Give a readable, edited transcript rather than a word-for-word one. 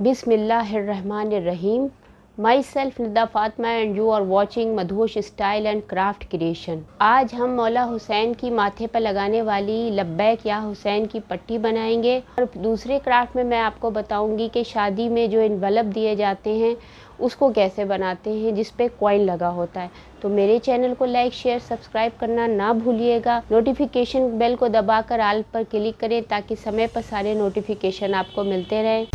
बिस्मिल्लाहिर्रहमानिर्रहीम। My self Nida Fatima and you are watching Madhosh style and craft creation. आज हम मौला हुसैन की माथे पर लगाने वाली लब्बैक या हुसैन की पट्टी बनाएंगे। और दूसरे क्राफ्ट में मैं आपको बताऊंगी कि शादी में जो इन्वेलप दिए जाते हैं उसको कैसे बनाते हैं, जिस पे कॉइन लगा होता है। तो मेरे चैनल को लाइक शेयर सब्सक्राइब करना ना भूलिएगा। नोटिफिकेशन बेल को दबाकर ऑल पर क्लिक करें ताकि समय पर सारे नोटिफिकेशन आपको मिलते रहें।